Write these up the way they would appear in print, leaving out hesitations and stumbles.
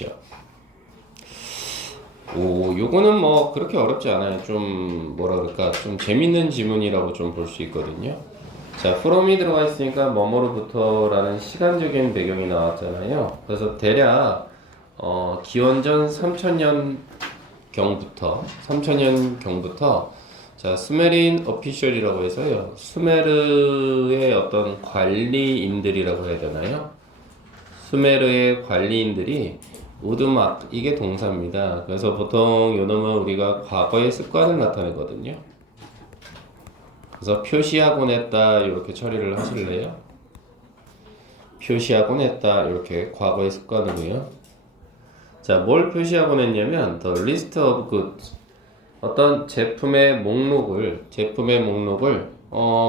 보시죠. 요거는 뭐 그렇게 어렵지 않아요. 좀 뭐라 그럴까, 좀 재밌는 지문이라고 좀 볼 수 있거든요. 자, from이 들어가 있으니까 뭐뭐로부터라는 시간적인 배경이 나왔잖아요. 그래서 대략 기원전 3000년 경부터 자, 수메르인 어피셜이라고 해서요, 수메르의 어떤 관리인들이라고 해야 되나요? 수메르의 관리인들이 우드막, 이게 동사입니다. 그래서 보통 요놈은 우리가 과거의 습관을 나타내거든요. 그래서 표시하곤 했다, 이렇게 처리를 하실래요? 표시하곤 했다, 이렇게 과거의 습관으로요. 자, 뭘 표시하곤 했냐면 the list of goods, 어떤 제품의 목록을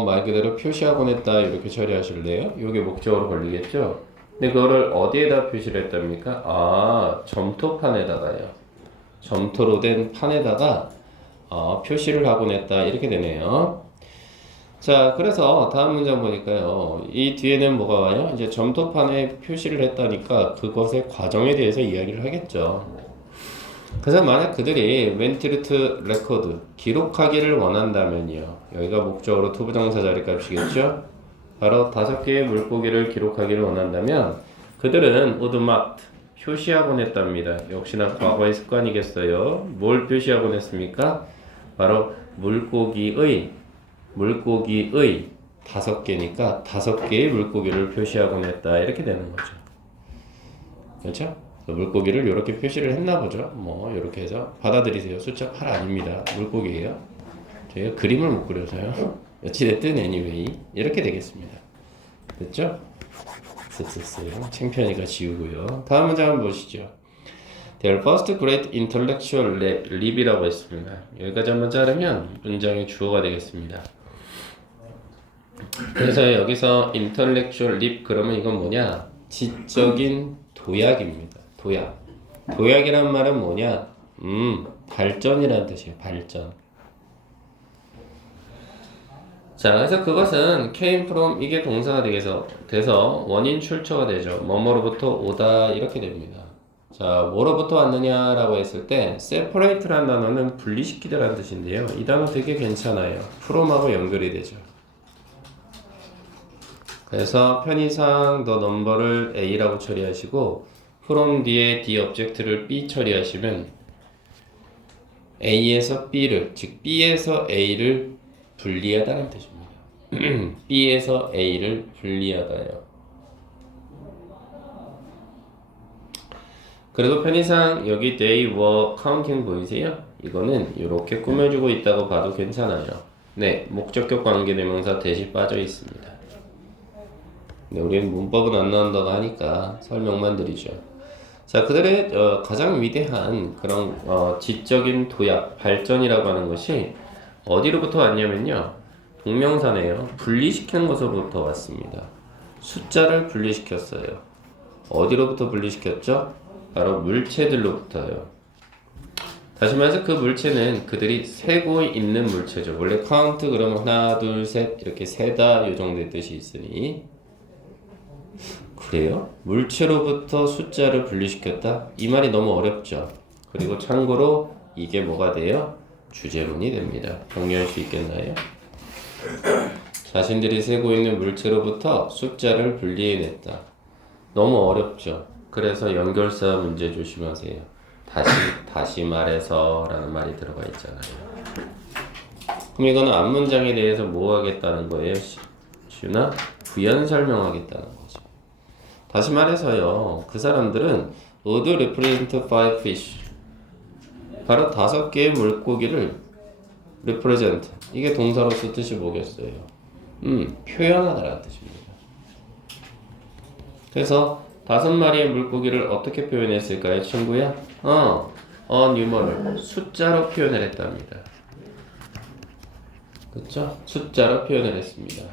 말 그대로 표시하곤 했다, 이렇게 처리하실래요? 이게 목적으로 걸리겠죠? 근데 그거를 어디에다 표시를 했답니까? 점토판에다가요. 점토로 된 판에다가 표시를 하곤 했다, 이렇게 되네요. 자, 그래서 다음 문장 보니까요, 이 뒤에는 뭐가 와요? 이제 점토판에 표시를 했다니까 그것의 과정에 대해서 이야기를 하겠죠. 그래서 만약 그들이 went to record, 기록하기를 원한다면요, 여기가 목적으로 투부정사 자리값이겠죠. 바로 5개의 물고기를 기록하기를 원한다면 그들은 would mark, 표시하곤 했답니다. 역시나 과거의 습관이겠어요. 뭘 표시하곤 했습니까? 바로 물고기의 5개니까 5개의 물고기를 표시하곤 했다, 이렇게 되는 거죠. 그렇죠? 물고기를 이렇게 표시를 했나 보죠. 뭐 이렇게 해서 받아들이세요. 숫자 8 아닙니다. 물고기예요. 저희가 그림을 못 그려서요. 어찌됐든 anyway 이렇게 되겠습니다. 됐죠? 됐어요. 창피하니까 지우고요. 다음 문장 한번 보시죠. Their first great intellectual leap이라고 했습니다. 여기까지 한번 자르면 문장의 주어가 되겠습니다. 그래서 여기서 intellectual leap, 그러면 이건 뭐냐? 지적인 도약입니다. 도약이란 말은 뭐냐? 발전이라는 뜻이에요. 발전. 자, 그래서 그것은 came from, 이게 동사가 돼서 원인 출처가 되죠. 뭐뭐로부터 오다, 이렇게 됩니다. 자, 뭐로부터 왔느냐라고 했을 때 separate라는 단어는 분리시키다라는 뜻인데요. 이 단어 되게 괜찮아요. from하고 연결이 되죠. 그래서 편의상 the number를 A라고 처리하시고 from 뒤에 D object를 B 처리하시면 A에서 B를, 즉 B에서 A를 분리하다는 뜻입니다. B에서 A를 분리하다요. 그리고 편의상 여기 they were counting 보이세요? 이거는 이렇게 꾸며주고 있다고 봐도 괜찮아요. 네, 목적격 관계대명사 대시 빠져 있습니다. 네, 우리는 문법은 안 나온다고 하니까 설명만 드리죠. 자, 그들의 가장 위대한 그런 지적인 도약, 발전이라고 하는 것이 어디로부터 왔냐면요, 동명사네요. 분리시키는 것으로부터 왔습니다. 숫자를 분리시켰어요. 어디로부터 분리시켰죠? 바로 물체들로부터요. 다시 말해서 그 물체는 그들이 세고 있는 물체죠. 원래 카운트 그러면 하나, 둘, 셋 이렇게 세다, 요 정도의 뜻이 있으니, 그래요? 물체로부터 숫자를 분리시켰다? 이 말이 너무 어렵죠. 그리고 참고로 이게 뭐가 돼요? 주제문이 됩니다. 정리할 수 있겠나요? 자신들이 세고 있는 물체로부터 숫자를 분리해냈다. 너무 어렵죠. 그래서 연결사 문제 조심하세요. 다시 말해서 라는 말이 들어가 있잖아요. 그럼 이거는 앞문장에 대해서 뭐 하겠다는 거예요? 슈나 부연 설명하겠다는 거죠. 다시 말해서요, 그 사람들은 would represent 5 fish, 바로 5개의 물고기를 represent, 이게 동사로서 뜻이 뭐겠어요? 표현하다라는 뜻입니다. 그래서 5마리의 물고기를 어떻게 표현했을까요, 친구야? numeral, 숫자로 표현을 했답니다. 그렇죠? 숫자로 표현을 했습니다.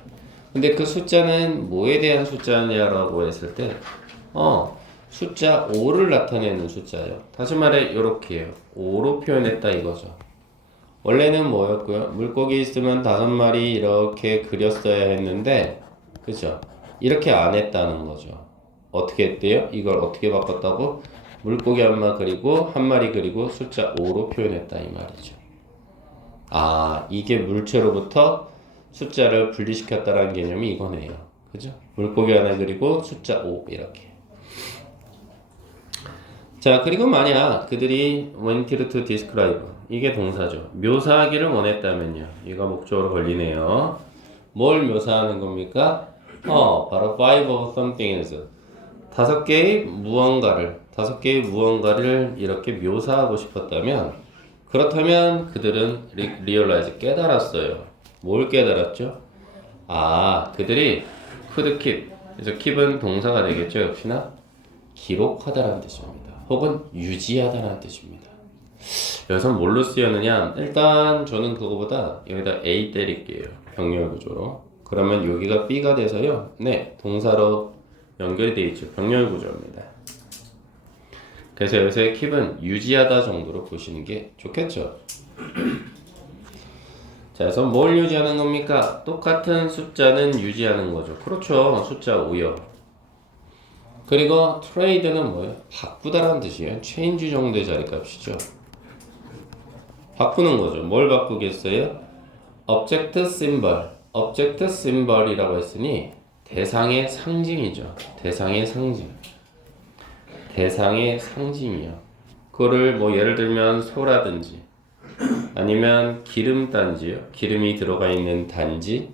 근데 그 숫자는 뭐에 대한 숫자냐라고 했을 때 숫자 5를 나타내는 숫자예요. 다시 말해 요렇게요. 5로 표현했다 이거죠. 원래는 뭐였고요? 물고기 있으면 5마리 이렇게 그렸어야 했는데, 그죠? 이렇게 안 했다는 거죠. 어떻게 했대요? 이걸 어떻게 바꿨다고? 물고기 한 마리 그리고 한 마리 그리고 숫자 5로 표현했다 이 말이죠. 아, 이게 물체로부터 숫자를 분리시켰다라는 개념이 이거네요. 그죠? 물고기 하나 그리고 숫자 5 이렇게. 자, 그리고 만약 그들이 wanted to describe 이게 동사죠. 묘사하기를 원했다면요. 이거 목적으로 걸리네요. 뭘 묘사하는 겁니까? 바로 five of somethings. 다섯 개의 무언가를 이렇게 묘사하고 싶었다면, 그렇다면 그들은 realize 깨달았어요. 뭘 깨달았죠? 아, 그들이 could keep. 그래서 keep은 동사가 되겠죠. 역시나 기록하다라는 뜻입니다. 혹은 유지하다라는 뜻입니다. 여기서 뭘로 쓰였느냐? 일단 저는 그거보다 여기다 A 때릴게요. 병렬 구조로. 그러면 여기가 B가 돼서요. 네, 동사로 연결이 되어 있죠. 병렬 구조입니다. 그래서 여기서의 keep은 유지하다 정도로 보시는 게 좋겠죠. 자, 그래서 뭘 유지하는 겁니까? 똑같은 숫자는 유지하는 거죠. 그렇죠. 숫자 5요. 그리고 trade는 뭐예요? 바꾸다라는 뜻이에요. change 정도의 자리값이죠. 바꾸는 거죠. 뭘 바꾸겠어요? object symbol이라고 했으니 대상의 상징이죠. 대상의 상징이요. 그거를 뭐 예를 들면 소라든지 아니면 기름 단지요. 기름이 들어가 있는 단지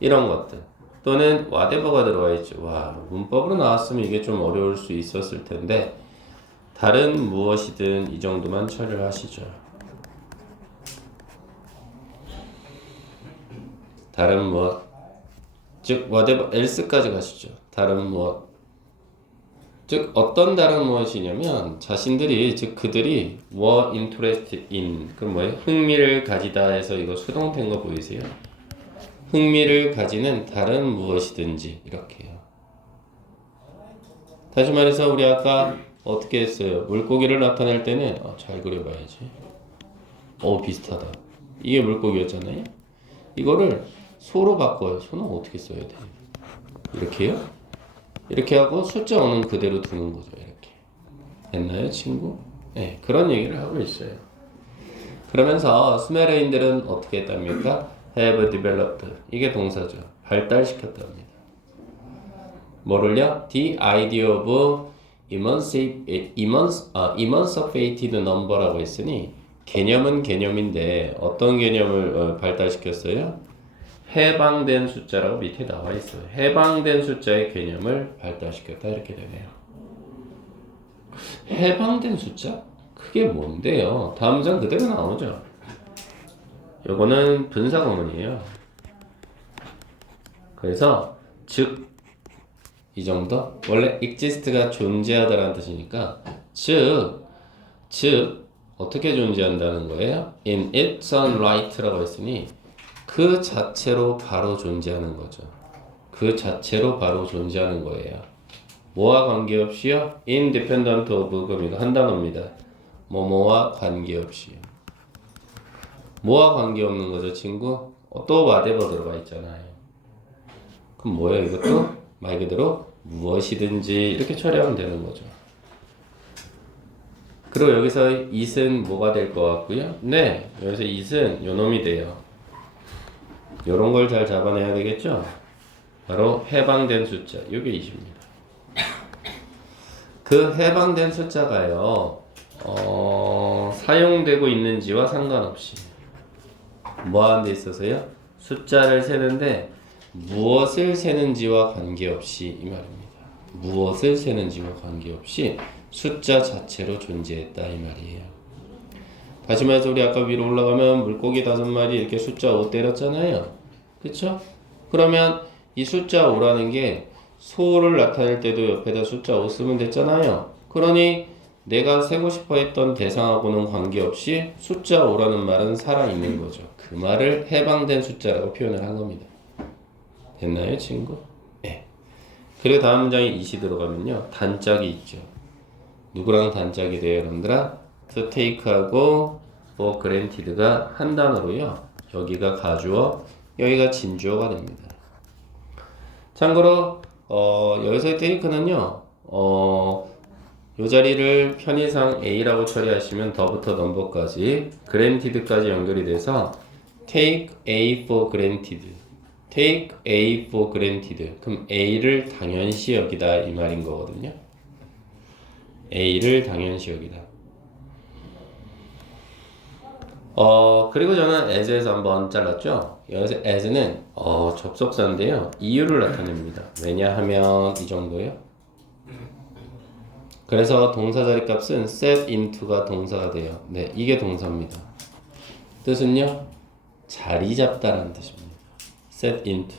이런 것들 또는 whatever가 들어가 있죠. 와, 문법으로 나왔으면 이게 좀 어려울 수 있었을 텐데 다른 무엇이든 이 정도만 처리를 하시죠. 다른 무엇, 즉 whatever else까지 가시죠. 다른 무엇, 즉 어떤 다른 무엇이냐면 자신들이 즉 그들이 were interested in 그럼 뭐예요? 흥미를 가지다 해서 이거 수동태인 거 보이세요? 흥미를 가지는 다른 무엇이든지 이렇게요. 다시 말해서 우리 아까 어떻게 했어요? 물고기를 나타낼 때는 잘 그려봐야지. 비슷하다. 이게 물고기였잖아요. 이거를 소로 바꿔요. 소는 어떻게 써야 돼? 이렇게요? 이렇게 하고 숫자 5는 그대로 두는 거죠. 이렇게. 됐나요, 친구? 네, 그런 얘기를 하고 있어요. 그러면서 스메르인들은 어떻게 했답니까? have developed. 이게 동사죠. 발달시켰답니다. 뭐를요? The idea of emancipated number라고 했으니 개념은 개념인데 어떤 개념을 발달시켰어요? 해방된 숫자라고 밑에 나와 있어요. 해방된 숫자의 개념을 발달시켰다 이렇게 되네요. 해방된 숫자? 그게 뭔데요? 다음 장 그대로 나오죠. 요거는 분사구문이에요. 그래서 즉 이 정도? 원래 exist가 존재하다라는 뜻이니까 즉 어떻게 존재한다는 거예요? In its own right라고 했으니 그 자체로 바로 존재하는 거죠. 그 자체로 바로 존재하는 거예요. 뭐와 관계없이요? Independent of 그럼 이거 한 단어입니다. 뭐뭐와 관계없이요. 뭐와 관계없는 거죠, 친구? 또 whatever 들어가 있잖아요. 그럼 뭐예요, 이것도? 말 그대로 무엇이든지 이렇게 처리하면 되는 거죠. 그리고 여기서 it은 뭐가 될 것 같고요? 네, 여기서 it은 요놈이 돼요. 요런 걸 잘 잡아내야 되겠죠? 바로 해방된 숫자, 요게 it입니다. 그 해방된 숫자가요, 사용되고 있는지와 상관없이 뭐 하는 데 있어서요? 숫자를 세는데 무엇을 세는지와 관계없이 이 말입니다. 무엇을 세는지와 관계없이 숫자 자체로 존재했다 이 말이에요. 다시 말해서 우리 아까 위로 올라가면 물고기 5마리 이렇게 숫자 5 때렸잖아요. 그쵸? 그러면 이 숫자 5라는 게 소를 나타낼 때도 옆에다 숫자 5 쓰면 됐잖아요. 그러니 내가 세고 싶어 했던 대상하고는 관계없이 숫자 5라는 말은 살아있는 거죠. 그 말을 해방된 숫자라고 표현을 한 겁니다. 됐나요, 친구? 네. 그리고 다음 문장에 it이 들어가면요. 단짝이 있죠. 누구랑 단짝이 돼요, 여러분들아? to take하고 for granted가 한 단어로요. 여기가 가주어, 여기가 진주어가 됩니다. 참고로 여기서의 take는요. 이 자리를 편의상 A라고 처리하시면 더부터 넘버까지 granted까지 연결이 돼서 take A for granted. take A for granted. 그럼 A를 당연시 여기다 이 말인 거거든요. A를 당연시 여기다. 그리고 저는 as에서 한번 잘랐죠. 여기서 as는 접속사인데요. 이유를 나타냅니다. 왜냐하면 이 정도예요. 그래서 동사 자리 값은 set into가 동사가 돼요. 네, 이게 동사입니다. 뜻은요? 자리 잡다라는 뜻입니다. set into.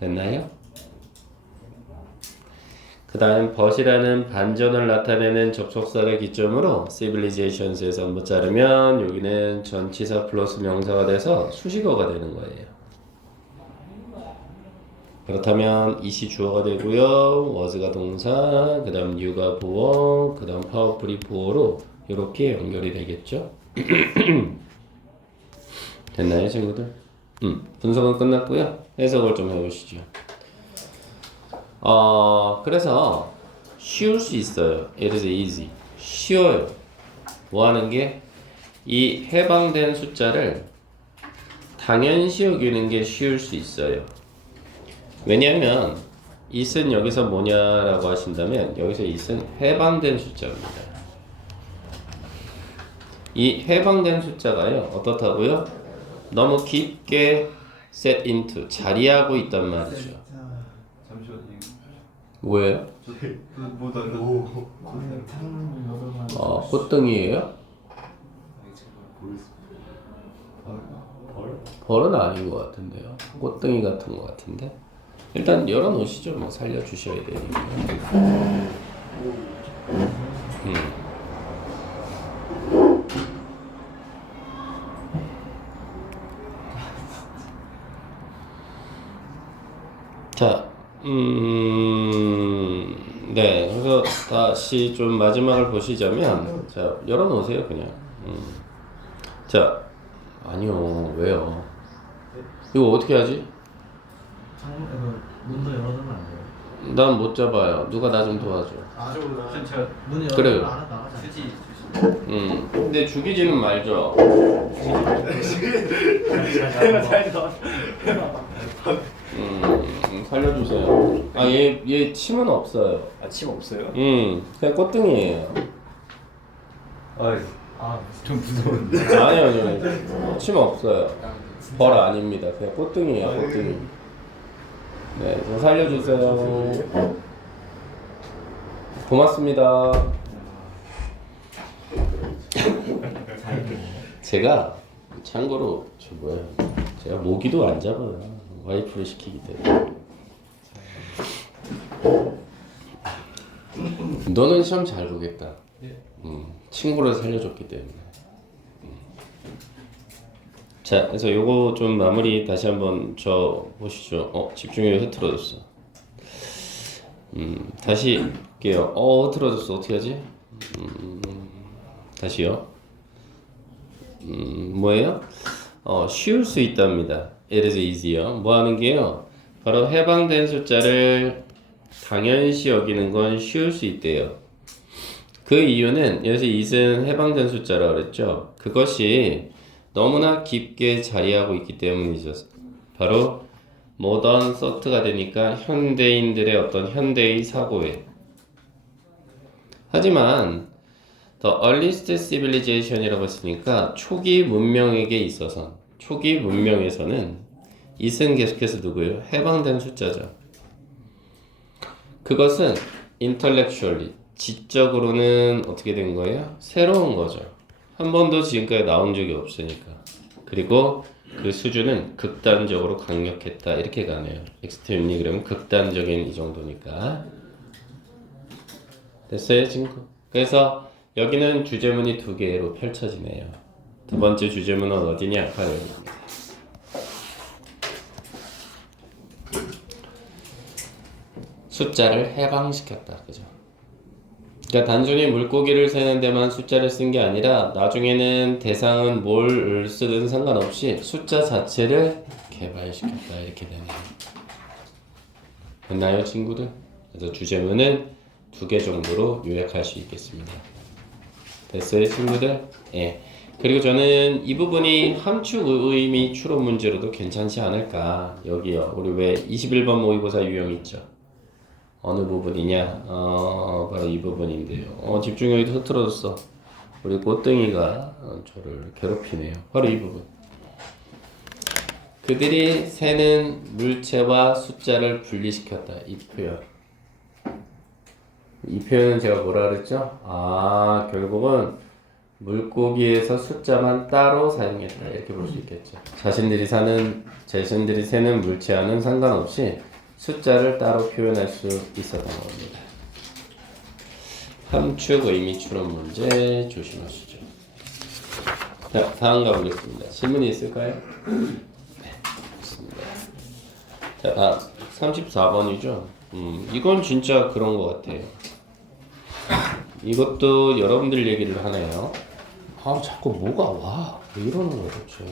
됐나요? 그 다음 but이라는 반전을 나타내는 접속사를 기점으로 civilizations에서 한번 자르면 여기는 전치사 플러스 명사가 돼서 수식어가 되는 거예요. 그렇다면 it이 주어가 되고요, was가 동사, 그 다음 you가 보어, 그 다음 powerful이 보어로 이렇게 연결이 되겠죠. 됐나요, 친구들? 분석은 끝났고요. 해석을 좀 해보시죠. 그래서 쉬울 수 있어요. It is easy. 쉬워요. 뭐 하는 게? 이 해방된 숫자를 당연시 여기는 게 쉬울 수 있어요. 왜냐하면 it은 여기서 뭐냐라고 하신다면 여기서 it은 해방된 숫자입니다. 이 해방된 숫자가요, 어떻다고요? 너무 깊게 set into, 자리하고 있단 말이죠. 잠시만요. 뭐예요? 꽃등이에요? 벌은 아닌 것 같은데요. 꽃등이 같은 것 같은데. 일단 열어놓으시죠. 뭐 살려주셔야 되니까. 자, 네. 그래서 다시 좀 마지막을 보시자면, 자, 열어놓으세요, 그냥. 자, 아니요, 왜요? 이거 어떻게 하지? 문도 열어두면 안 돼요? 난 못 잡아요. 누가 나 좀 도와줘. 제가 문 그래요. 열어두면 알아서 나가잖아. 휴지 근데 죽이지는 말죠. 살려주세요. 얘 침은 없어요. 아침 없어요? 그냥 꽃등이에요. 좀 무서운데. 아니요. 침 없어요. 벌 아닙니다. 그냥 꽃등이에요, 꽃등이. 네, 좀 살려주세요. 고맙습니다. 제가 참고로 제가 모기도 안 잡아요. 와이프를 시키기 때문에. 너는 시험 잘 보겠다. 친구를 살려줬기 때문에. 자, 그래서 요거 좀 마무리 다시 한번 저 보시죠. 집중력이 흐트러졌어. 다시 볼게요. 흐트러졌어. 어떻게 하지? 다시요. 뭐예요? 쉬울 수 있답니다. It is easi요. 뭐 하는 게요? 바로 해방된 숫자를 당연시 여기는 건 쉬울 수 있대요. 그 이유는 여기서 it은 해방된 숫자라고 그랬죠. 그것이 너무나 깊게 자리하고 있기 때문이죠. 바로 모던 서트가 되니까 현대인들의 어떤 현대의 사고에. 하지만 The earliest civilization이라고 했으니까 초기 문명에게 있어서 초기 문명에서는 it은 계속해서 누구예요? 해방된 숫자죠. 그것은 intellectually 지적으로는 어떻게 된 거예요? 새로운 거죠. 한 번도 지금까지 나온 적이 없으니까. 그리고 그 수준은 극단적으로 강력했다. 이렇게 가네요. extremely 그러면 극단적인 이 정도니까. 됐어요, 친구? 그래서 여기는 주제문이 두 개로 펼쳐지네요. 두 번째 주제문은 어디냐? 바로 여기입니다. 숫자를 해방시켰다. 그죠? 그러니까 단순히 물고기를 세는 데만 숫자를 쓴 게 아니라 나중에는 대상은 뭘 쓰든 상관없이 숫자 자체를 개발시켰다. 이렇게 되네요. 됐나요, 친구들? 그래서 주제문은 2개 정도로 요약할 수 있겠습니다. 됐어요, 친구들? 예. 그리고 저는 이 부분이 함축 의미 추론 문제로도 괜찮지 않을까. 여기요. 우리 왜 21번 모의고사 유형 있죠? 어느 부분이냐? 바로 이 부분인데요. 집중력이 흐트러졌어. 우리 꽃등이가 저를 괴롭히네요. 바로 이 부분. 그들이 새는 물체와 숫자를 분리시켰다. 이 표현. 이 표현은 제가 뭐라 그랬죠? 결국은 물고기에서 숫자만 따로 사용했다. 이렇게 볼 수 있겠죠. 자신들이 새는 물체와는 상관없이 숫자를 따로 표현할 수 있었던 겁니다. 함축 의미 추론 문제 조심하시죠. 자, 다음 가보겠습니다. 질문이 있을까요? 네, 있습니다. 자, 다음 34번이죠. 이건 진짜 그런 것 같아요. 이것도 여러분들 얘기를 하네요. 자꾸 뭐가 와. 왜 이러는 거야, 도대체.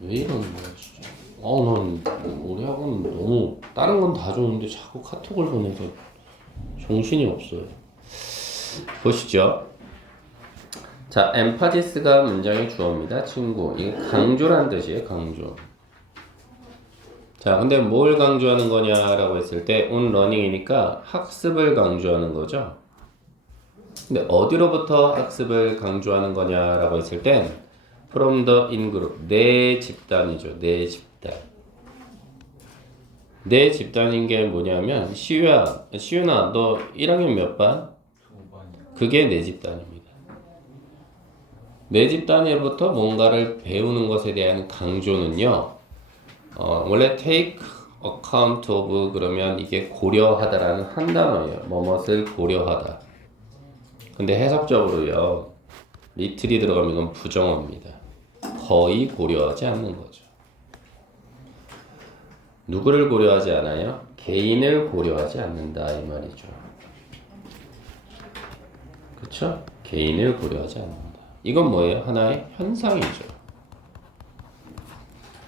왜 이러는 거야, 진짜. 난 우리 학원 너무 다른 건 다 좋은데 자꾸 카톡을 보내서 정신이 없어요. 보시죠. 자, 엠파시스가 문장의 주어입니다. 친구. 이게 강조란 뜻이에요, 강조. 자, 근데 뭘 강조하는 거냐라고 했을 때 on learning이니까 학습을 강조하는 거죠. 근데 어디로부터 학습을 강조하는 거냐라고 했을 땐 from the in-group, 내 집단이죠. 내 집단. 내 집단인 게 뭐냐면 시윤아 너 1학년 몇 반? 그게 내 집단입니다. 내 집단으로부터 뭔가를 배우는 것에 대한 강조는요. 원래 take account of 그러면 이게 고려하다라는 한 단어예요. 뭐뭇을 고려하다. 근데 해석적으로요. 리틀이 들어가면 이건 부정어입니다. 거의 고려하지 않는 거죠. 누구를 고려하지 않아요? 개인을 고려하지 않는다 이 말이죠. 그렇죠? 개인을 고려하지 않는다. 이건 뭐예요? 하나의 현상이죠.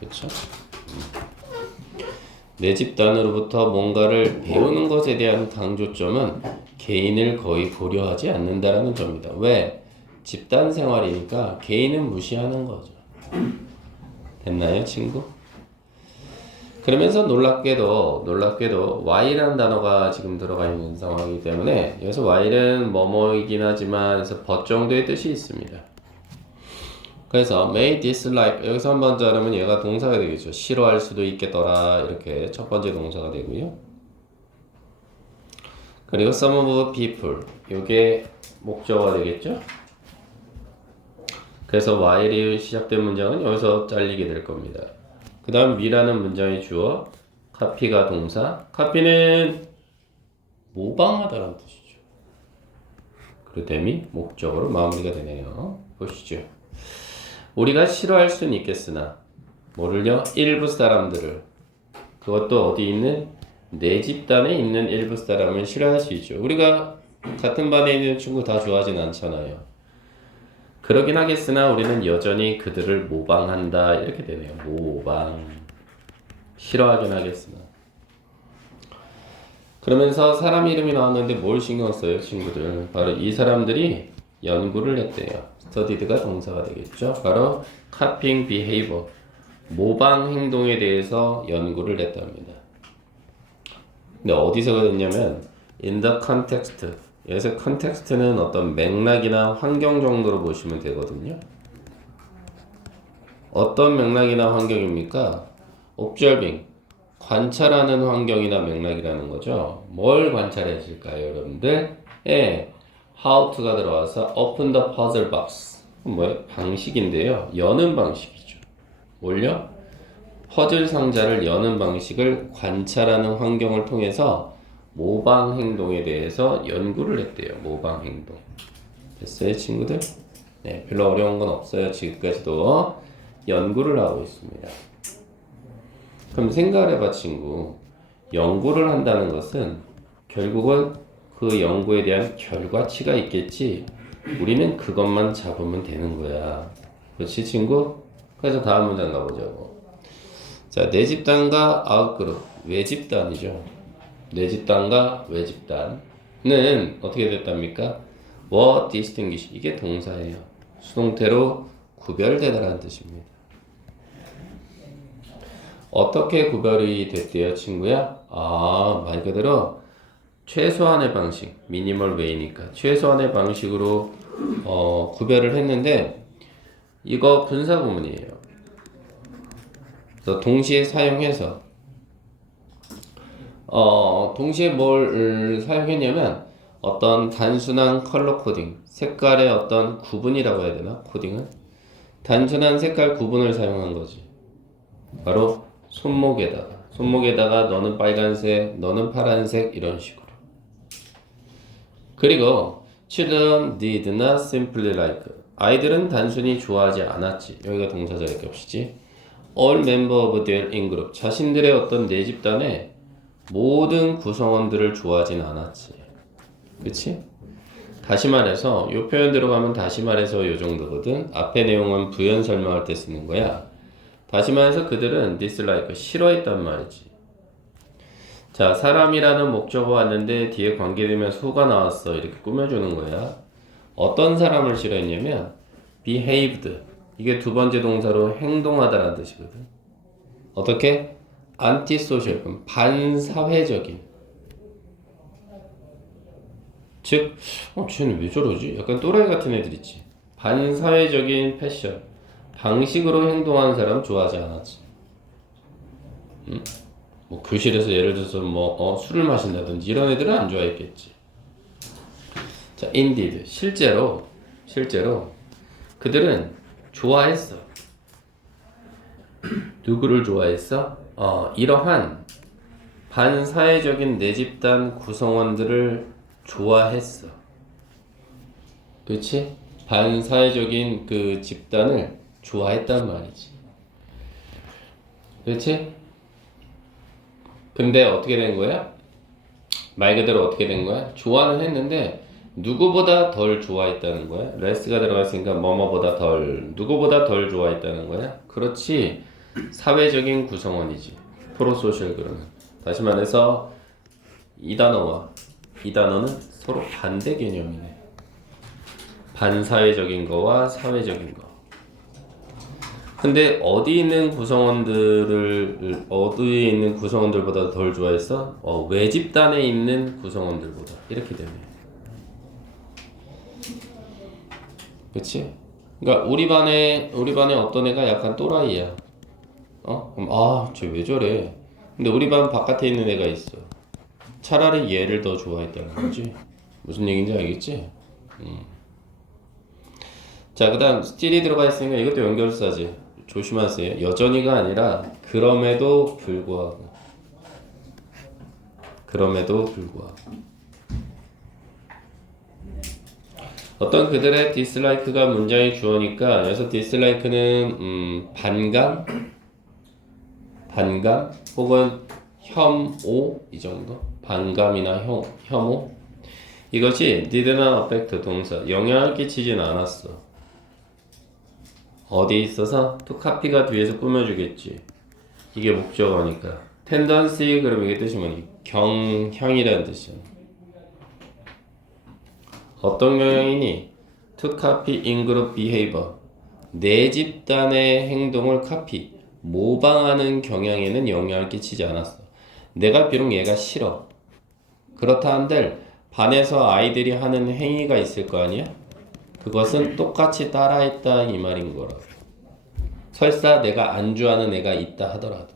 그렇죠? 내 집단으로부터 뭔가를 배우는 것에 대한 강조점은 개인을 거의 고려하지 않는다라는 점입니다. 왜? 집단 생활이니까 개인은 무시하는 거죠. 됐나요, 친구? 그러면서 놀랍게도 Y라는 단어가 지금 들어가 있는 상황이기 때문에 여기서 Y는 뭐뭐이긴 하지만 그래서 but 정도의 뜻이 있습니다. 그래서 may dislike 여기서 한 번 자르면 얘가 동사가 되겠죠. 싫어할 수도 있겠더라 이렇게 첫 번째 동사가 되고요. 그리고 some of people 요게 목적어가 되겠죠. 그래서 while이 시작된 문장은 여기서 잘리게 될 겁니다. 그 다음 me라는 문장이 주어, copy가 동사, copy는 모방하다라는 뜻이죠. 그리고 them이 목적어로 마무리가 되네요. 보시죠. 우리가 싫어할 수는 있겠으나 뭐를요? 일부 사람들을 그것도 어디 있는 내 집단에 있는 일부 사람을 싫어할 수 있죠. 우리가 같은 반에 있는 친구 다 좋아하진 않잖아요. 그러긴 하겠으나 우리는 여전히 그들을 모방한다 이렇게 되네요. 모방 싫어하긴 하겠으나 그러면서 사람 이름이 나왔는데 뭘 신경 써요 친구들? 바로 이 사람들이 연구를 했대요. studied가 동사가 되겠죠. 바로 copying behavior 모방 행동에 대해서 연구를 했답니다. 근데 어디서 그랬냐면 in the context 여기서 context는 어떤 맥락이나 환경 정도로 보시면 되거든요. 어떤 맥락이나 환경입니까? observing 관찰하는 환경이나 맥락이라는 거죠. 뭘 관찰했을까요 여러분들? how to가 들어와서 open the puzzle box 뭐예요? 방식인데요. 여는 방식이죠. 뭘요? 퍼즐 상자를 여는 방식을 관찰하는 환경을 통해서 모방 행동에 대해서 연구를 했대요. 모방 행동. 됐어요, 친구들? 네, 별로 어려운 건 없어요. 지금까지도 연구를 하고 있습니다. 그럼 생각을 해봐, 친구. 연구를 한다는 것은 결국은 그 연구에 대한 결과치가 있겠지. 우리는 그것만 잡으면 되는 거야. 그렇지, 친구? 그래서 다음 문장 가보자고. 자, 내 집단과 아웃그룹. 외 집단이죠. 내 집단과 외 집단은 어떻게 됐답니까? were distinguished. 이게 동사예요. 수동태로 구별되다라는 뜻입니다. 어떻게 구별이 됐대요, 친구야? 말 그대로 최소한의 방식, 미니멀 웨이니까 최소한의 방식으로 구별을 했는데 이거 분사 구문이에요. 그래서 동시에 사용해서 동시에 뭘 사용했냐면 어떤 단순한 컬러 코딩, 색깔의 어떤 구분이라고 해야 되나? 코딩은 단순한 색깔 구분을 사용한 거지. 바로 손목에다가 너는 빨간색, 너는 파란색 이런 식으로. 그리고 children did not simply like. 아이들은 단순히 좋아하지 않았지. 여기가 동사자의 값이지. all member of their in-group. 자신들의 어떤 내 집단의 모든 구성원들을 좋아하진 않았지. 그치? 다시 말해서 요 표현대로 가면 다시 말해서 요 정도거든. 앞에 내용은 부연 설명할 때 쓰는 거야. 다시 말해서 그들은 dislike, 싫어했단 말이지. 자, 사람이라는 목적어 왔는데 뒤에 관계되면서 who가 나왔어. 이렇게 꾸며주는 거야. 어떤 사람을 싫어했냐면 behaved. 이게 두 번째 동사로 행동하다라는 뜻이거든. 어떻게? antisocial, 그럼 반사회적인. 즉, 쟤는 왜 저러지? 약간 또라이 같은 애들 있지. 반사회적인 패션, 방식으로 행동하는 사람 좋아하지 않았지. 뭐 교실에서 예를 들어서 술을 마신다든지 이런 애들은 안 좋아했겠지. 자, indeed, 실제로 그들은 좋아했어. 누구를 좋아했어? 이러한 반사회적인 내 집단 구성원들을 좋아했어. 그렇지? 반사회적인 그 집단을 좋아했단 말이지. 그렇지? 근데 어떻게 된 거야? 말 그대로 어떻게 된 거야? 좋아는 했는데 누구보다 덜 좋아했다는 거야. 레스가 들어갔으니까 뭐뭐보다 덜, 누구보다 덜 좋아했다는 거야. 그렇지. 사회적인 구성원이지. 프로소셜 그러면. 다시 말해서 이 단어는 서로 반대 개념이네. 반사회적인 거와 사회적인 거. 근데 어디에 있는 구성원들보다 덜 좋아했어? 외 집단에 있는 구성원들보다. 이렇게 되네. 그치? 그러니까 우리 반에 어떤 애가 약간 또라이야. 그럼 쟤 왜 저래? 근데 우리 반 바깥에 있는 애가 있어. 차라리 얘를 더 좋아했다는 거지. 무슨 얘기인지 알겠지? 자, 그 다음 still이 들어가 있으니까 이것도 연결사지. 조심하세요. 여전히가 아니라 그럼에도 불구하고. 어떤 그들의 dislike가 문장의 주어니까 여기서 dislike는 반감 혹은 혐오 이 정도? 반감이나 혐오 이것이 did not affect 동사 영향을 끼치진 않았어. 어디에 있어서? to copy가 뒤에서 꾸며주겠지. 이게 목적어니까 tendency 그럼 이게 뜻이 뭐니? 경향이라는 뜻이야. 어떤 경향이니? to copy in-group behavior. 내 집단의 행동을 카피, 모방하는 경향에는 영향을 끼치지 않았어. 내가 비록 얘가 싫어. 그렇다 한들 반에서 아이들이 하는 행위가 있을 거 아니야? 그것은 똑같이 따라했다 이 말인 거라고. 설사 내가 안 좋아하는 애가 있다 하더라도.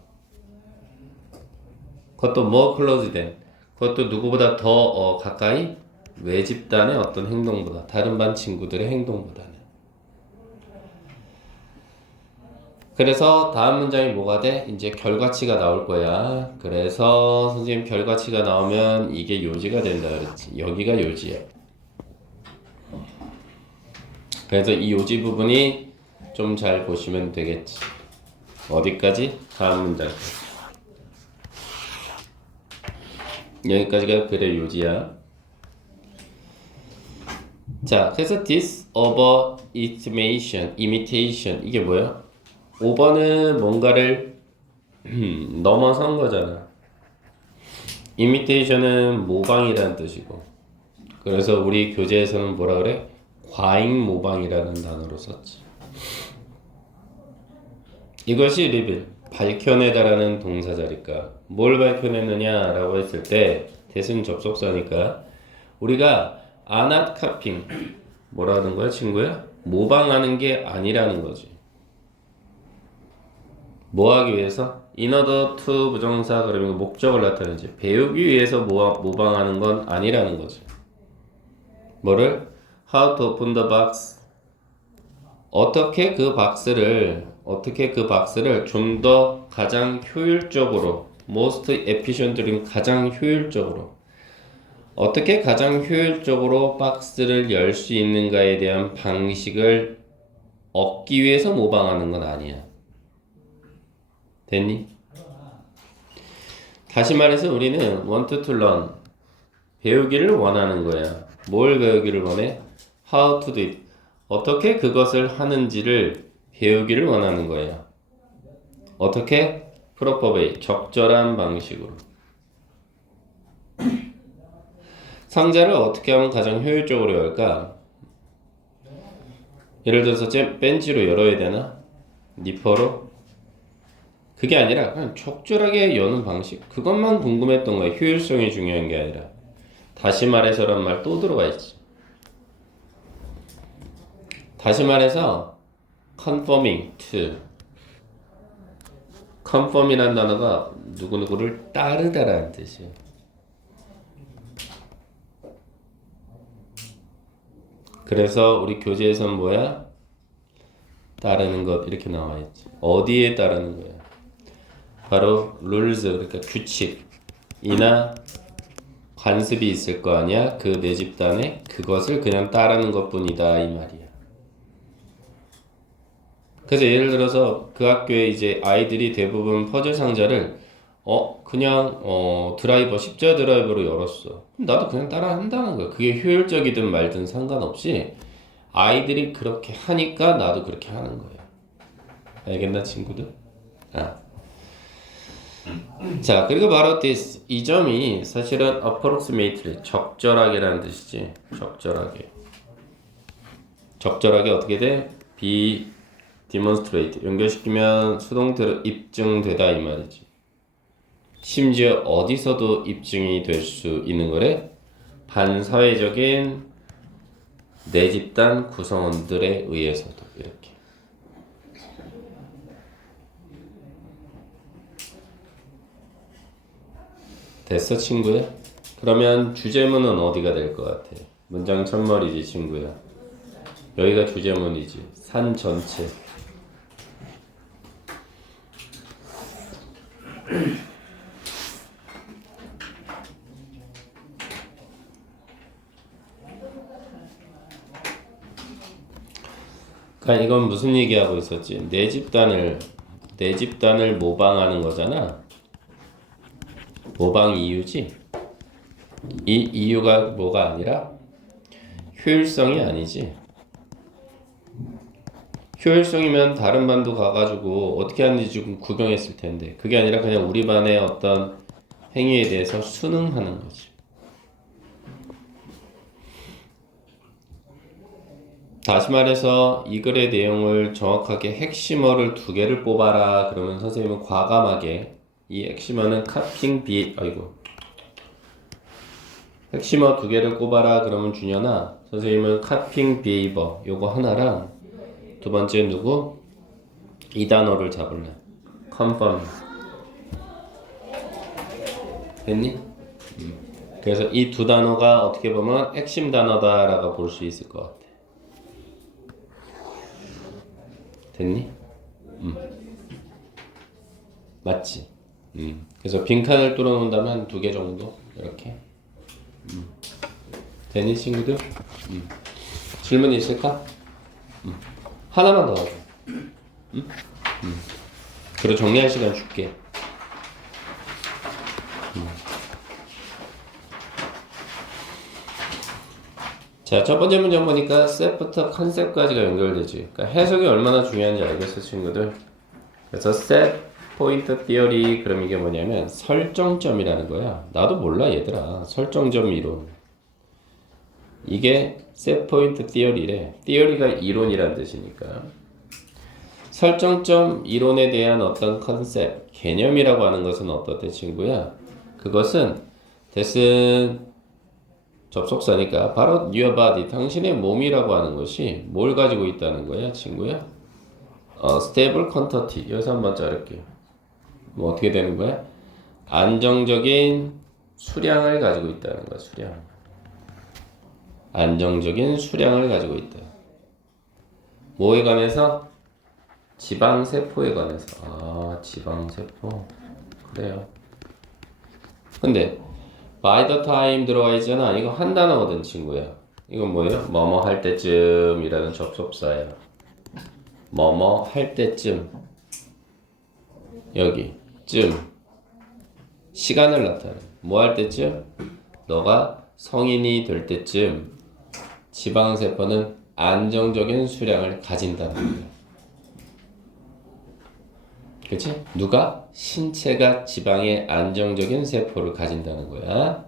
그것도 more close than. 그것도 누구보다 더 가까이 외 집단의 어떤 행동보다 다른 반 친구들의 행동보다는. 그래서 다음 문장이 뭐가 돼? 이제 결과치가 나올 거야. 그래서 선생님 결과치가 나오면 이게 요지가 된다 그랬지. 여기가 요지야. 그래서 이 요지 부분이 좀 잘 보시면 되겠지. 어디까지? 다음 문장. 여기까지가 글의 요지야. 자, 그래서 disoverestimation, imitation 이게 뭐야? 오버는 뭔가를 넘어선 거잖아. imitation은 모방이라는 뜻이고, 그래서 우리 교재에서는 뭐라 그래? 과잉 모방이라는 단어로 썼지. 이것이 리빌, 밝혀내다라는 동사자리까. 뭘 밝혀내느냐라고 했을 때 대신 접속사니까 우리가 are not copying 뭐라는 거야 친구야? 모방하는 게 아니라는 거지. 뭐 하기 위해서? in order to 부정사 그러면 목적을 나타내지. 배우기 위해서 모방하는 건 아니라는 거지. 뭐를? How to open the box. 어떻게 그 박스를 좀 더 가장 효율적으로 most efficiently 가장 효율적으로 어떻게 가장 효율적으로 박스를 열 수 있는가에 대한 방식을 얻기 위해서 모방하는 건 아니야. 됐니? 다시 말해서 우리는 want to learn 배우기를 원하는 거야. 뭘 배우기를 원해? How to do it 어떻게 그것을 하는지를 배우기를 원하는 거야. 어떻게? proper way 적절한 방식으로. 상자를 어떻게 하면 가장 효율적으로 열까? 예를 들어서 벤치로 열어야 되나? 니퍼로? 그게 아니라 그냥 적절하게 여는 방식 그것만 궁금했던 거야. 효율성이 중요한 게 아니라. 다시 말해서란 말 또 들어가 있지. 다시 말해서 conforming to conform이라는 단어가 누구누구를 따르다라는 뜻이에요. 그래서 우리 교재에서는 뭐야? 따르는 것 이렇게 나와 있지. 어디에 따르는 거야? 바로 rules 그러니까 규칙이나 관습이 있을 거 아니야? 그 내 집단에 그것을 그냥 따르는 것뿐이다 이 말이야. 그래서 예를 들어서 그 학교에 이제 아이들이 대부분 퍼즐 상자를 그냥 드라이버 십자 드라이버로 열었어. 그럼 나도 그냥 따라 한다는 거야. 그게 효율적이든 말든 상관없이 아이들이 그렇게 하니까 나도 그렇게 하는 거야. 알겠나 친구들? 자 그리고 바로 this 이 점이 사실은 approximately 적절하게라는 뜻이지. 적절하게 어떻게 돼? be demonstrate 연결시키면 수동태로 입증되다 이 말이지. 심지어 어디서도 입증이 될 수 있는 거래? 반사회적인 내 집단 구성원들에 의해서도 이렇게. 됐어 친구야? 그러면 주제문은 어디가 될 것 같아? 문장 첫머리지 친구야. 여기가 주제문이지. 산 전체. 그러니까 이건 무슨 얘기하고 있었지? 내 집단을 모방하는 거잖아. 모방 이유지. 이 이유가 뭐가 아니라 효율성이 아니지. 효율성이면 다른 반도 가가지고 어떻게 하는지 좀 구경했을 텐데 그게 아니라 그냥 우리 반의 어떤 행위에 대해서 순응하는 거지. 다시 말해서 이 글의 내용을 정확하게 핵심어를 2개를 뽑아라 그러면 선생님은 과감하게 이 핵심어는 핵심어 2개를 꼽아라 그러면 준현아 선생님은 카핑 비헤이버 요거 하나랑 두 번째 누구? 이 단어를 잡을래. confirm. 됐니? 그래서 이 두 단어가 어떻게 보면 핵심 단어다라고 볼 수 있을 것 같아. 됐니? 맞지? 그래서 빈칸을 뚫어놓는다면 2개 정도 이렇게. 됐니 친구들? 질문 있을까? 하나만 더 하자. 그리고 정리할 시간 줄게. 자, 첫 번째 문제 보니까 set부터 컨셉까지가 연결되지. 그러니까 해석이 얼마나 중요한지 알겠어, 친구들? 그래서 set 포인트 티어리 그럼 이게 뭐냐면 설정점이라는 거야. 나도 몰라 얘들아. 설정점 이론. 이게 셋 포인트 티어리래. 티어리가 이론이란 뜻이니까. 설정점 이론에 대한 어떤 컨셉, 개념이라고 하는 것은 어떻대 친구야? 그것은 대신 접속사니까 바로 your body, 당신의 몸이라고 하는 것이 뭘 가지고 있다는 거야 친구야? stable quantity. 여기서 한번 자를게요. 뭐 어떻게 되는 거야? 안정적인 수량을 가지고 있다는 거야. 수량. 안정적인 수량을 가지고 있다. 뭐에 관해서? 지방세포에 관해서. 아, 지방세포. 그래요. 근데 by the time 들어가 있잖아. 이거 한 단어거든 친구야. 이건 뭐예요? 뭐뭐 할 때쯤이라는 접속사야. 뭐뭐 할 때쯤. 여기 쯤. 시간을 나타내. 뭐 할 때쯤? 너가 성인이 될 때쯤 지방세포는 안정적인 수량을 가진다는 거야. 그치? 누가? 신체가 지방의 안정적인 세포를 가진다는 거야.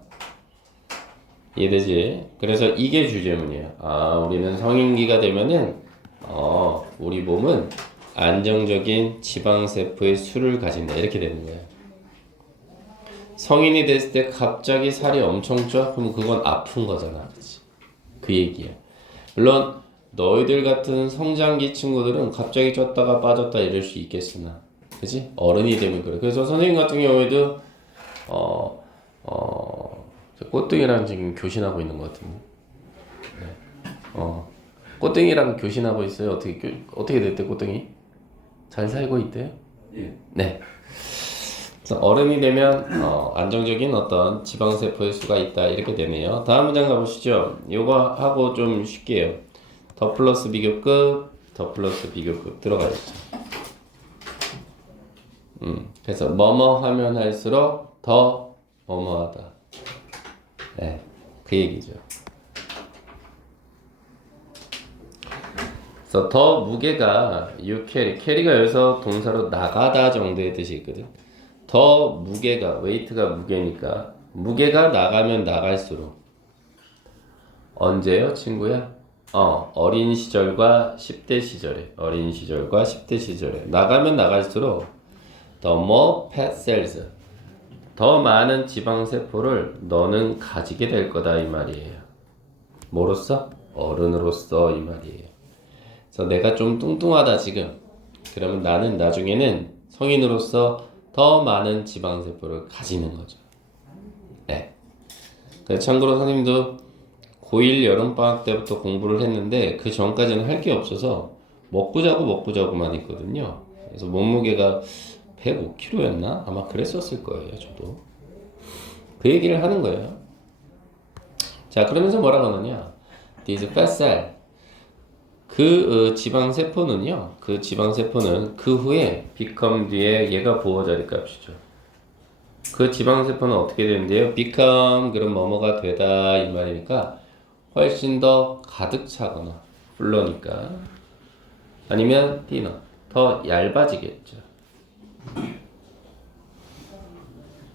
이해되지? 그래서 이게 주제문이야. 아, 우리는 성인기가 되면은 우리 몸은 안정적인 지방세포의 수를 가진다. 이렇게 되는 거야. 성인이 됐을 때 갑자기 살이 엄청 쪄? 그럼 그건 아픈 거잖아. 그치? 그 얘기야. 물론 너희들 같은 성장기 친구들은 갑자기 쪘다가 빠졌다 이럴 수 있겠으나, 그치? 어른이 되면 그래. 그래서 선생님 같은 경우에도 꽃등이랑 지금 교신하고 있는 것 같은데. 네. 꽃등이랑 교신하고 있어요. 어떻게 됐대 꽃등이? 잘 살고 있대요? 예. 네. 그래서 어른이 되면 안정적인 어떤 지방세포의 수가 있다 이렇게 되네요. 다음 문장 가보시죠. 이거 하고 좀 쉴게요. 더 플러스 비교급, 더 플러스 비교급 들어가 있죠. 그래서 뭐뭐 하면 할수록 더 뭐뭐하다. 네, 그 얘기죠. 그래서 더 무게가 you carry, carry가 여기서 동사로 나가다 정도의 뜻이 있거든. 더 무게가, weight가 무게니까 무게가 나가면 나갈수록 언제요 친구야? 어린 시절과 10대 시절에, 어린 시절과 10대 시절에 나가면 나갈수록 the more fat cells, 더 많은 지방세포를 너는 가지게 될 거다 이 말이에요. 뭐로써? 어른으로서 이 말이에요. 그래서 내가 좀 뚱뚱하다 지금. 그러면 나는 나중에는 성인으로서 더 많은 지방세포를 가지는 거죠. 네. 참고로 선생님도 고1 여름방학 때부터 공부를 했는데 그 전까지는 할 게 없어서 먹고 자고만 했거든요. 그래서 몸무게가 105kg였나? 아마 그랬었을 거예요, 저도. 그 얘기를 하는 거예요. 자, 그러면서 뭐라고 하느냐? These fat cells. 그 지방세포는요, 그 지방세포는 그 후에 become 뒤에 얘가 보호 자리 값이죠. 그 지방세포는 어떻게 되는데요? become, 그럼 뭐뭐가 되다 이 말이니까 훨씬 더 가득 차거나 플러니까 아니면 thinner, 더 얇아지겠죠.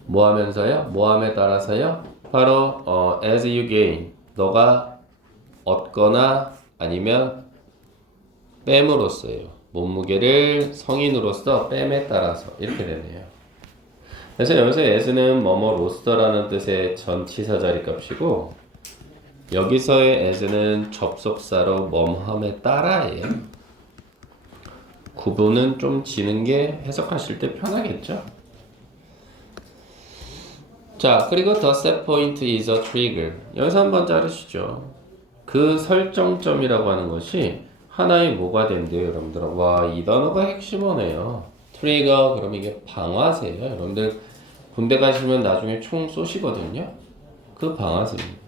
뭐 하면서요? 뭐함에 따라서요? 바로 as you gain, 너가 얻거나 아니면 뺨으로써요. 몸무게를 성인으로서 뺨에 따라서 이렇게 되네요. 그래서 여기서 as는 뭐뭐로서라는 뜻의 전치사 자리 값이고 여기서의 as는 접속사로 뭐뭐함에 따라예요. 구분은 좀 지는 게 해석하실 때 편하겠죠? 자, 그리고 the set point is a trigger. 여기서 한번 자르시죠. 그 설정점이라고 하는 것이 하나의 뭐가 된대요, 여러분들. 와, 이 단어가 핵심어네요. 트리거, 그럼 이게 방아쇠예요. 여러분들 군대 가시면 나중에 총 쏘시거든요. 그 방아쇠입니다.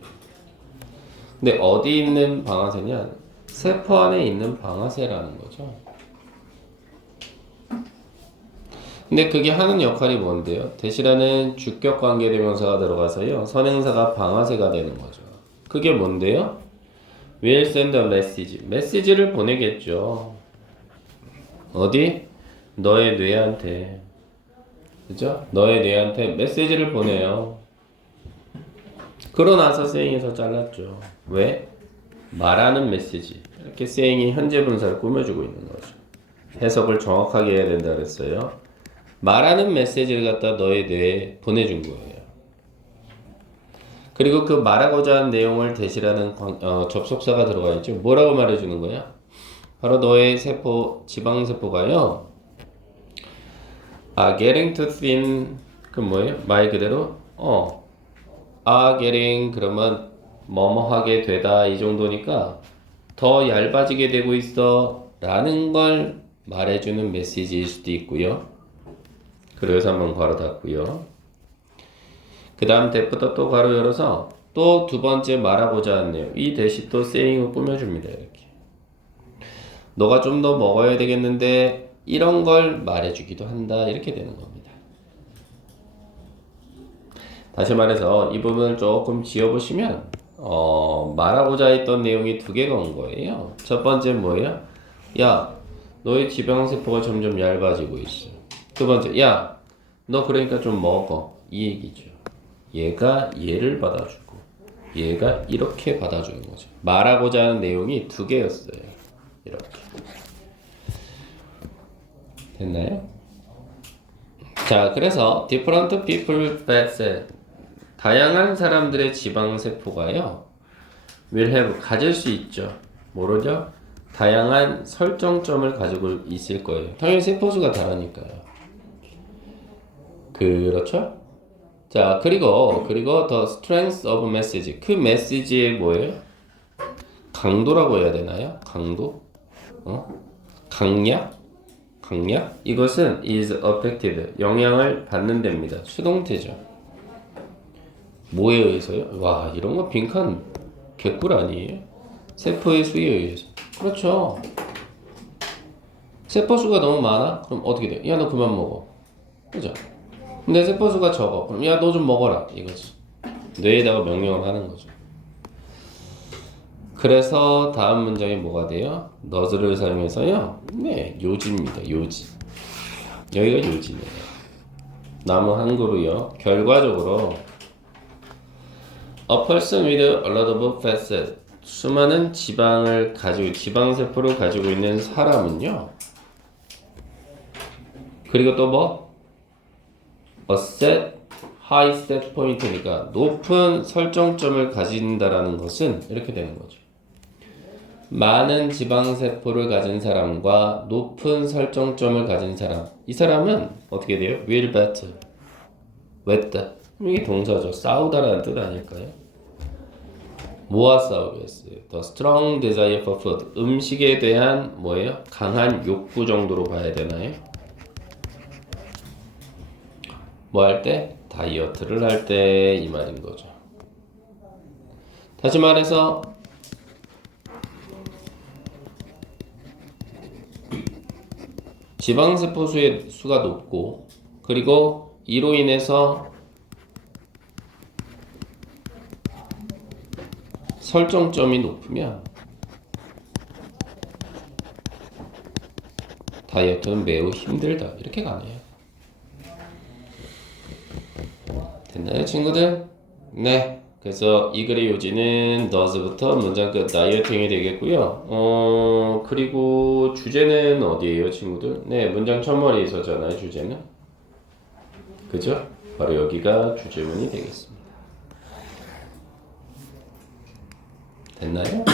근데 어디 있는 방아쇠냐? 세포 안에 있는 방아쇠라는 거죠. 근데 그게 하는 역할이 뭔데요? 대시라는 주격 관계대명사가 들어가서요. 선행사가 방아쇠가 되는 거죠. 그게 뭔데요? will send a message. 메시지를 보내겠죠. 어디? 너의 뇌한테. 그죠? 너의 뇌한테 메시지를 보내요. 그러고 나서 saying에서 잘랐죠. 왜? 말하는 메시지. 이렇게 saying이 현재 분사를 꾸며주고 있는 거죠. 해석을 정확하게 해야 된다 그랬어요. 말하는 메시지를 갖다 너의 뇌에 보내준 거예요. 그리고 그 말하고자 하는 내용을 대시라는 접속사가 들어가 있죠. 뭐라고 말해주는 거야? 바로 너의 세포, 지방세포가요. getting too thin. 그 뭐예요? 말 그대로 getting 그러면 뭐뭐 하게 되다 이 정도니까 더 얇아지게 되고 있어 라는 걸 말해주는 메시지일 수도 있고요. 그래서 한번 괄호 닫고요. 그 다음 대부터 또 괄호 열어서 또 두 번째 말하고자 하는 내용 이 대시 또 saying을 꾸며줍니다. 이렇게 너가 좀 더 먹어야 되겠는데 이런 걸 말해주기도 한다 이렇게 되는 겁니다. 다시 말해서 이 부분을 조금 지어보시면 말하고자 했던 내용이 두 개가 온 거예요. 첫 번째 뭐예요? 야, 너의 지방세포가 점점 얇아지고 있어. 두 번째, 야, 너 그러니까 좀 먹어. 이 얘기죠. 얘가 얘를 받아주고 얘가 이렇게 받아주는 거죠. 말하고자 하는 내용이 두 개였어요. 이렇게. 됐나요? 자, 그래서 different people fat cell 다양한 사람들의 지방세포가요 will have 가질 수 있죠. 뭐로죠? 다양한 설정점을 가지고 있을 거예요. 당연히 세포수가 다르니까요. 그렇죠? 자, 그리고 the strength of message 그 메시지의 뭐예요? 강도라고 해야 되나요? 강도? 강약? 이것은 is affected 영향을 받는 데입니다. 수동태죠. 뭐에 의해서요? 와, 이런 거 빈칸 개꿀 아니에요? 세포의 수에 의해서. 그렇죠. 세포수가 너무 많아? 그럼 어떻게 돼? 야, 너 그만 먹어. 그죠? 근데 세포수가 적어. 그럼 야, 너 좀 먹어라. 이거지. 뇌에다가 명령을 하는 거죠. 그래서 다음 문장이 뭐가 돼요? 너즈를 사용해서요. 네, 요지입니다. 요지. 여기가 요지네요. 나무 한 그루요. 결과적으로 A person with a lot of fat cells 수많은 지방세포를 가지고 있는 사람은요. 그리고 또 뭐? A set high set point니까 높은 설정점을 가진다라는 것은 이렇게 되는 거죠. 많은 지방세포를 가진 사람과 높은 설정점을 가진 사람. 이 사람은 어떻게 돼요? will battle. with. 이게 동사죠. 싸우다라는 뜻 아닐까요? 뭐와 싸우겠어요? The strong desire for food. 음식에 대한 뭐예요? 강한 욕구 정도로 봐야 되나요? 뭐 할 때? 다이어트를 할 때 이 말인 거죠. 다시 말해서 지방세포 수의 수가 높고 그리고 이로 인해서 설정점이 높으면 다이어트는 매우 힘들다 이렇게 가네요. 됐나요 친구들? 네, 그래서 이 글의 요지는 does부터 문장 끝 다이어팅이 되겠고요. 그리고 주제는 어디예요 친구들? 네, 문장 첫머리에 있었잖아요 주제는. 그죠? 바로 여기가 주제문이 되겠습니다. 됐나요?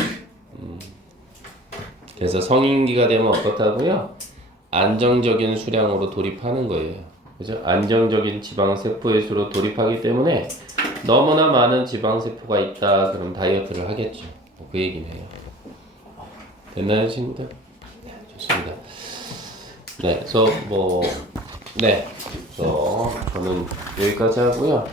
그래서 성인기가 되면 어떻다고요? 안정적인 수량으로 돌입하는 거예요. 그죠? 안정적인 지방세포의 수로 돌입하기 때문에 너무나 많은 지방세포가 있다. 그럼 다이어트를 하겠죠. 그 얘기네요. 됐나요, 친구들? 네, 좋습니다. 네, 그래서 저는 여기까지 하고요.